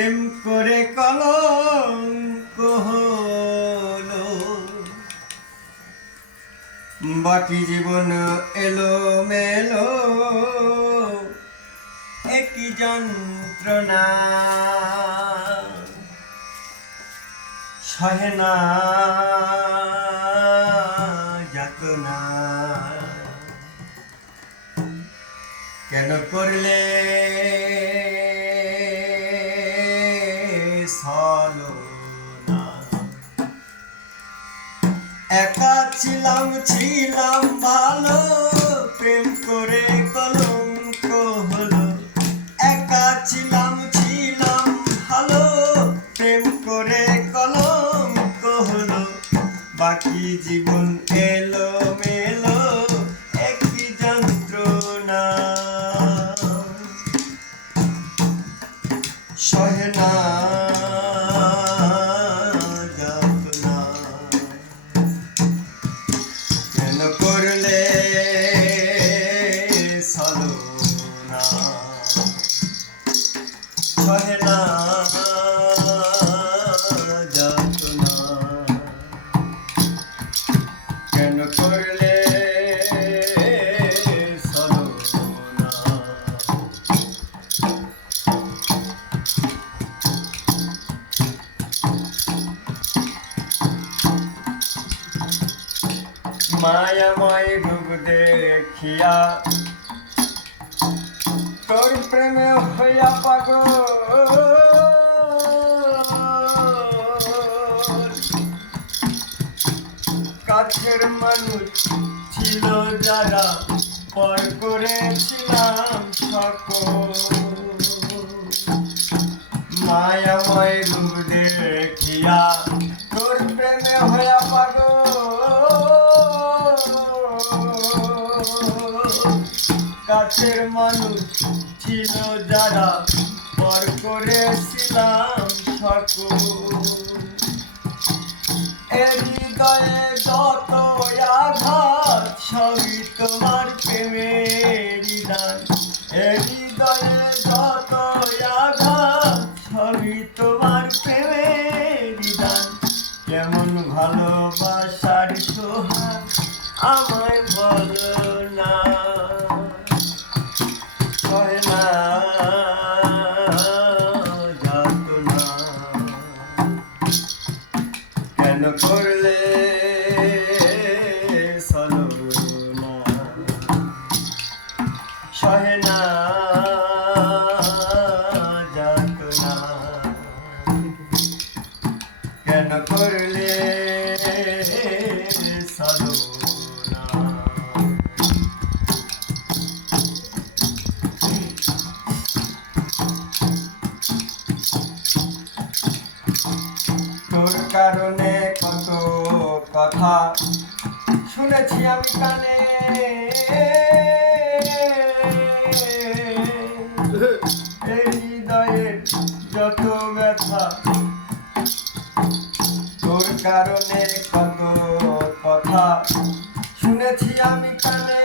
প্রেম করে কলঙ্ক হলো, বাকি জীবন এলো মেলো, একই যন্ত্রণা সহে না যাতনা। কেন করলে ছলনা? একা ছিলাম ভালো, প্রেম করে কলঙ্ক হলো। একা ছিলাম ভালো, প্রেম করে কলঙ্ক হলো, বাকি জীবন এলো মেলো, একই যন্ত্রণা সহে না যাতনা। কেন করলে ছলনা? সহে না যাতনা। কেন করলে ছলনা? মায়াময় রূপ দেখিয়া তোর প্রেমে হইয়া পাগল, কাছের মানুষ ছিল যারা, পর করেছিলাম সকল। মায়াময় রূপ দেখিয়া তোর প্রেমে হইয়া পাগল, কাছের মানুষ ছিল যারা, পর করেছিলাম সকল। হৃদয়ে যত আঘাত, সবই তোমার প্রেমের দান। হৃদয়ে যত আঘাত, সবই তোমার প্রেমের দান। কেমন ভালোবাসার সোহাগ আমায় বলো না, সহে না যাতনা। কেন করলে ছলনা? সহে না যাতনা। কেন করলে ছলনা? তোর কারণে কত কথা শুনেছি আমি কানে, হৃদয়ের যত ব্যথা, তোর কারণে কত কথা শুনেছি আমি কানে।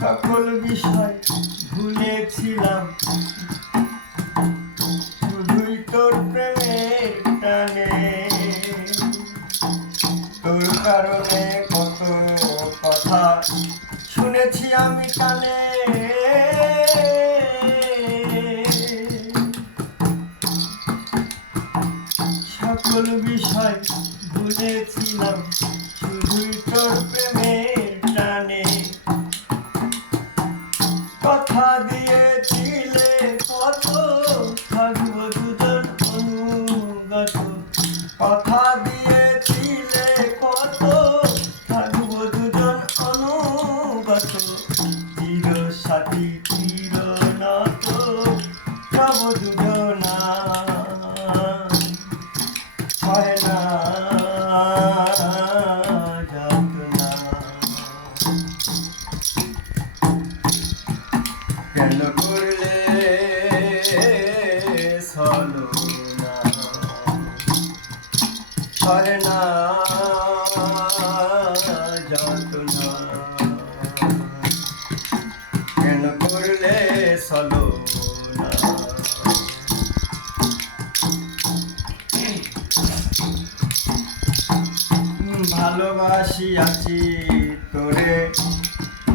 সকল বিষয় ভুলেছিলাম, শুধুই তোর প্রেমের টানে। তোর কারণে কত কথা শুনেছি আমি কানে। সকল বিষয় ভুলেছিলাম, শুধুই তোর প্রেমের টানে। কথা দিয়েছিলে কত, থাকবো দুজন অনুগত। কথা দিয়েছিলে কত, থাকবো দুজন অনুগত। চির সাথী চির নত, সব দুজনা। সহে না যাতনা। কেন করলে ছলনা? সহে না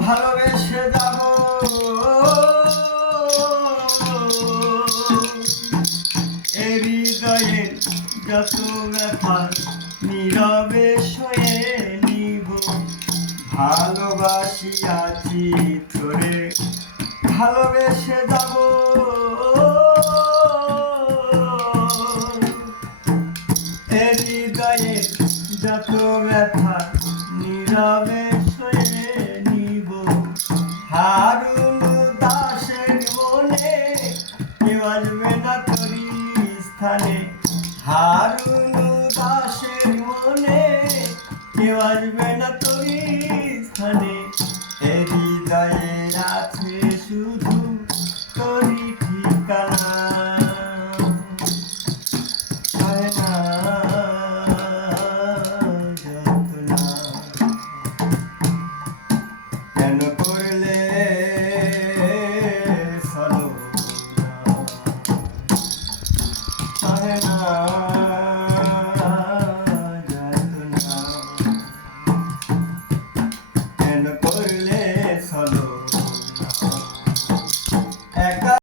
ভালোবেসে যাব এই হৃদয়ের যত ব্যথা নীরবে সয়ে নিব ভালোবাসি আছি তোরে ভালোবেসে যাব